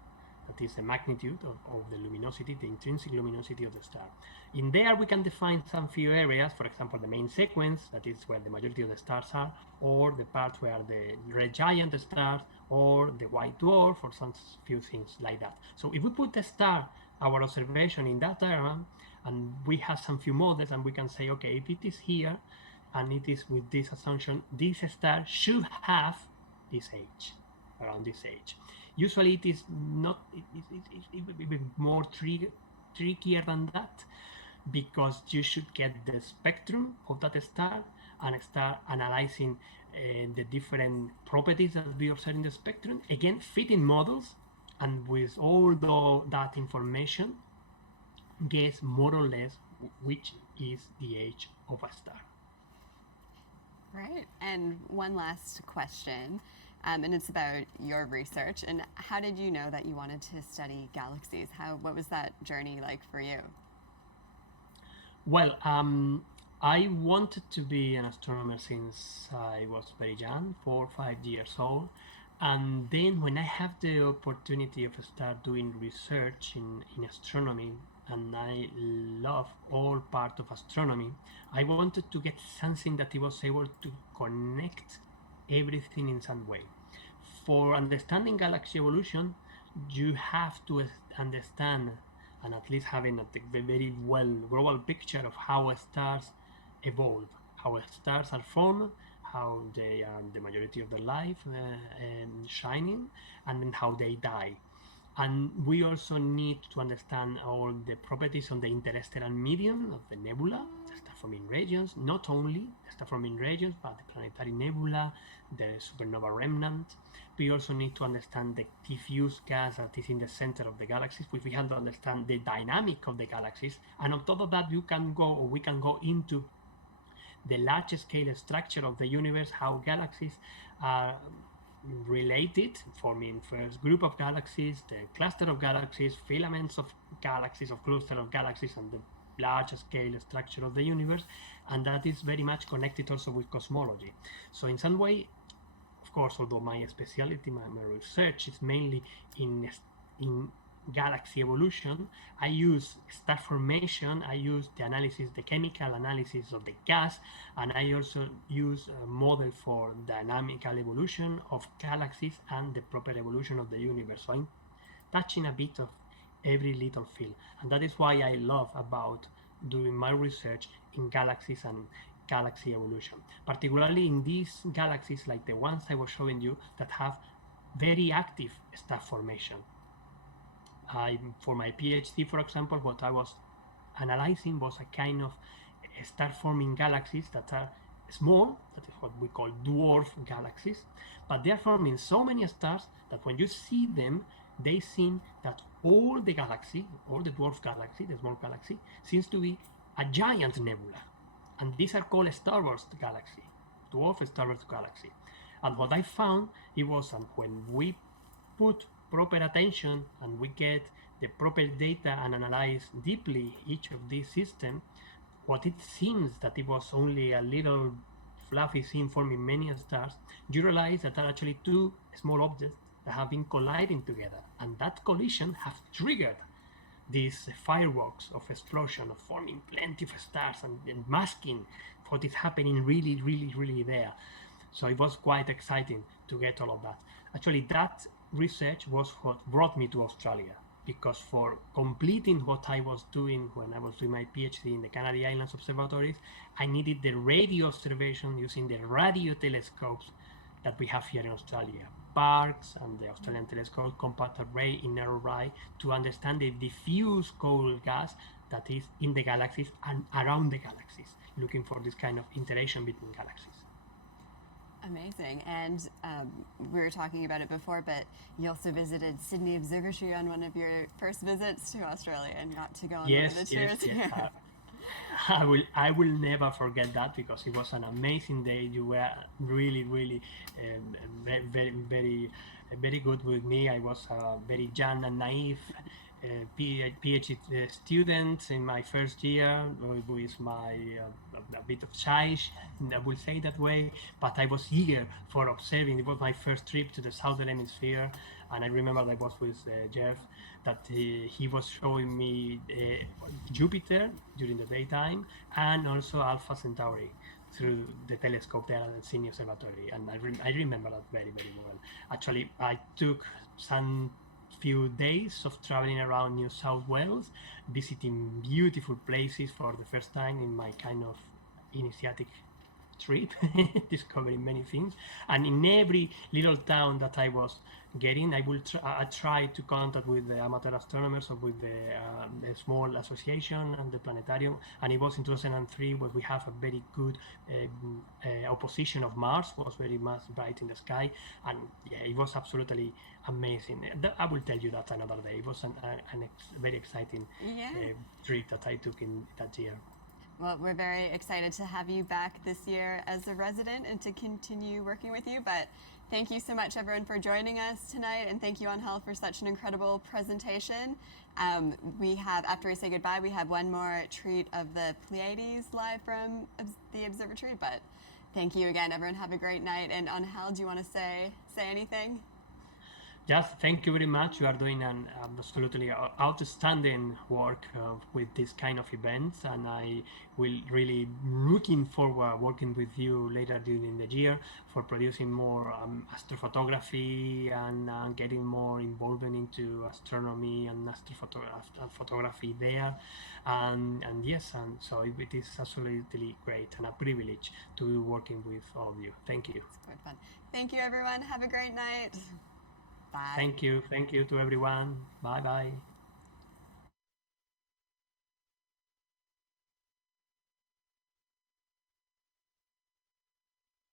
that is the magnitude of the luminosity, the intrinsic luminosity of the star. In there we can define some few areas, for example the main sequence, that is where the majority of the stars are, or the part where the red giant stars, or the white dwarf, or some few things like that. So if we put the star, our observation, in that diagram, and we have some few models, and we can say, okay, if it is here, and it is with this assumption, this star should have this age, around this age. Usually it will be more trickier than that, because you should get the spectrum of that star and start analyzing the different properties that we observe in the spectrum, again fitting models, and with all that information guess more or less which is the age of a star. Right. And one last question, and it's about your research. And how did you know that you wanted to study galaxies? What was that journey like for you? Well, I wanted to be an astronomer since I was very young, 4 or 5 years old. And then when I have the opportunity of start doing research in astronomy, and I love all part of astronomy, I wanted to get something that I was able to connect everything in some way. For understanding galaxy evolution, you have to understand, and at least having a very well global picture of how stars evolve, how stars are formed, how they are the majority of their life shining, and then how they die. And we also need to understand all the properties of the interstellar medium of the nebula, the star-forming regions, not only the star-forming regions, but the planetary nebula, the supernova remnant. We also need to understand the diffuse gas that is in the center of the galaxies. We have to understand the dynamic of the galaxies. And on top of that, we can go into the large scale structure of the universe, how galaxies are related, forming first group of galaxies, the cluster of galaxies, filaments of galaxies, of cluster of galaxies, and the large scale structure of the universe. And that is very much connected also with cosmology. So in some way, of course, although my specialty, my research is mainly in galaxy evolution, I use star formation, I use the analysis, the chemical analysis of the gas, and I also use a model for dynamical evolution of galaxies and the proper evolution of the universe. So I'm touching a bit of every little field, and that is why I love about doing my research in galaxies and galaxy evolution, particularly in these galaxies like the ones I was showing you that have very active star formation. For my PhD, for example, what I was analyzing was a kind of star-forming galaxies that are small, that is what we call dwarf galaxies, but they are forming so many stars that when you see them, they seem that all the galaxy, all the dwarf galaxy, the small galaxy, seems to be a giant nebula. And these are called starburst galaxy, dwarf starburst galaxy. And what I found, it was when we put proper attention and we get the proper data and analyze deeply each of these systems, what it seems that it was only a little fluffy thing forming many stars, you realize that there are actually two small objects that have been colliding together, and that collision has triggered these fireworks of explosion, of forming plenty of stars and masking what is happening really there. So it was quite exciting to get all of that. Actually, that research was what brought me to Australia, because for completing what I was doing when I was doing my PhD in the Canary Islands observatories, I needed the radio observation using the radio telescopes that we have here in Australia, Parkes and the Australian Telescope Compact Array in Narrabri, to understand the diffuse cold gas that is in the galaxies and around the galaxies, looking for this kind of interaction between galaxies. Amazing. And we were talking about it before, but you also visited Sydney Observatory on one of your first visits to Australia and got to go on one of the tours. Yes. I will never forget that, because it was an amazing day. You were really very good with me. I was very young and naive PhD student in my first year, with my a bit of shy, I will say that way, but I was eager for observing. It was my first trip to the southern hemisphere, and I remember I was with Jeff, that he was showing me Jupiter during the daytime, and also Alpha Centauri through the telescope there at the Sydney Observatory, and I remember that very well. Actually, I took some few days of traveling around New South Wales, visiting beautiful places for the first time in my kind of initiatic trip, discovering many things. And in every little town that I was getting, I tried to contact with the amateur astronomers or with the small association and the planetarium. And it was in 2003 where we have a very good opposition of Mars, was very much bright in the sky. And yeah, it was absolutely amazing. I will tell you that another day. It was very exciting trip that I took in that year. Well, we're very excited to have you back this year as a resident and to continue working with you. But thank you so much, everyone, for joining us tonight. And thank you, Ángel, for such an incredible presentation. After we say goodbye, we have one more treat of the Pleiades live from the observatory. But thank you again, everyone. Have a great night. And Ángel, do you want to say anything? Just thank you very much. You are doing an absolutely outstanding work with this kind of events, and I will really looking forward working with you later during the year for producing more astrophotography and getting more involvement into astronomy and astrophotography there. And yes, and so it is absolutely great and a privilege to be working with all of you. Thank you. It's quite fun. Thank you, everyone. Have a great night. Bye. Thank you to everyone. Bye bye.